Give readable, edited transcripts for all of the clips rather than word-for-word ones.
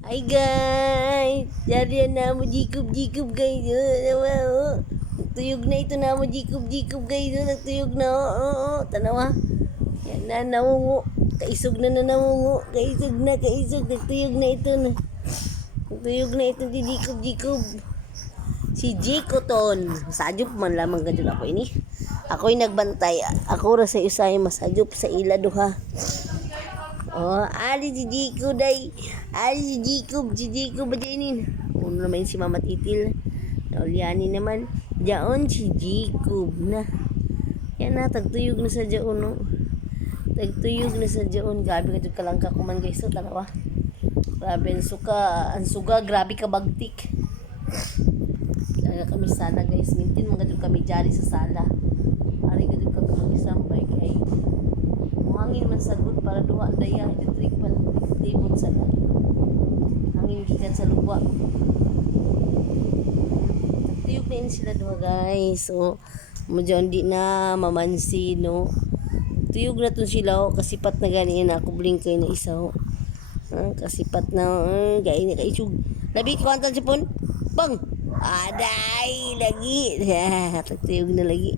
Hi guys! Darian na mo jikob-jikob guys. Tanawa. Tuyog na ito na mo jikob-jikob guys. Nagtuyog na. Tanawa. Yan na namungo. Kaisog na namungo. Kaisog. Nagtuyog na ito na. Nagtuyog na ito di jikob-jikob. Si Jikoton. Masadyop man lamang ganyan ako ini. Ako'y nagbantay. Ako ra sa usay masadyop sa ila duha. Oh, ali si Jiko day. Ali si Jiko ba din? Uno naman si Mama Titil. Nauliani naman. Diyan si Jiko na. Yan na, tagtuyog na sa diyan, no? Tagtuyog na sa diyan. Grabe ka ka lang kakuman guys. So, tanawa. Grabe, ang suga, grabe ka bagtik. Talaga kami sala guys. Mintin mga doon kami jari sa sala. Ari ka doon kami mag-isambay kay hangin man sagot para duha daya electric pan libot sa hangin gikan sa lupa. Tiyog na yun sila duha guys. So medyo hindi na mamansi no. Tiyog na to sila kasipat na ganiin ako blingkay na isa kasipat na gay na kaisug. Labi ko antan si pon. Bang. Aday lagi. Tiyog na lagi.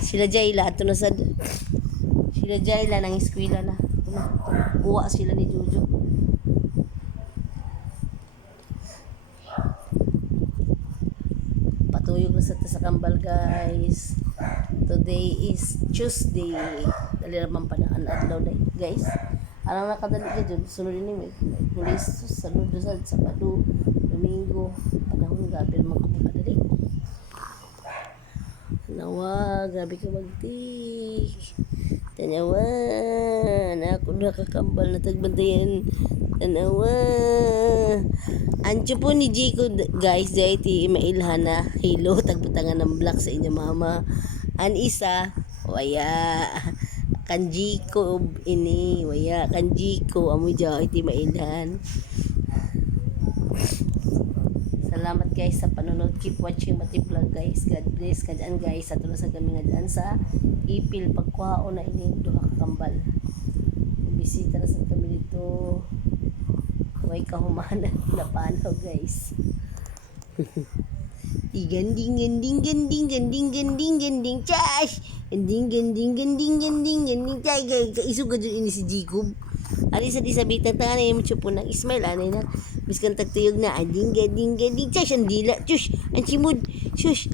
Sila Jayla ato na sad. Sila Jayla nang eskwela na. Buwa sila ni Jojo. Patuyog na sa kambal guys. Today is Tuesday. Dali naman pa na adlaw na guys. Alang nakadali ka dyan. Sunod din may pulis. Sunod sa Sabado, Domingo. Panahon gabi naman kumakadali. Tanawa, grabe ka magtik. Tanawa, na ako nakakambal na tagbantayan. Tanawa. Ancho po ni Jiko guys, dahil ti mailhan na hilo, tagbatangan ng black sa inyo mama. An isa, waya. Kanjiko ini, waya. Kanjiko, amoy dyan, ti mailhan. Salamat guys sa panonood. Keep watching Mati Vlog guys. God bless. Kadyan guys. Sa tulo sa kami nga dyan sa ipil. Pagkuhao na ini. Duha kakambal. Bisita na sa kami dito. Huwag kahumanan na panaw guys. Ganding. Chash! Ganding. Chay, kaisog ka dyan ini si Jacob. Ali sa disabitan tangan na yung chupo ng Ismail. Anay na. Biskan tagtuyog na. Ading. Chash, ang dila. Chush, ang simod. Shush.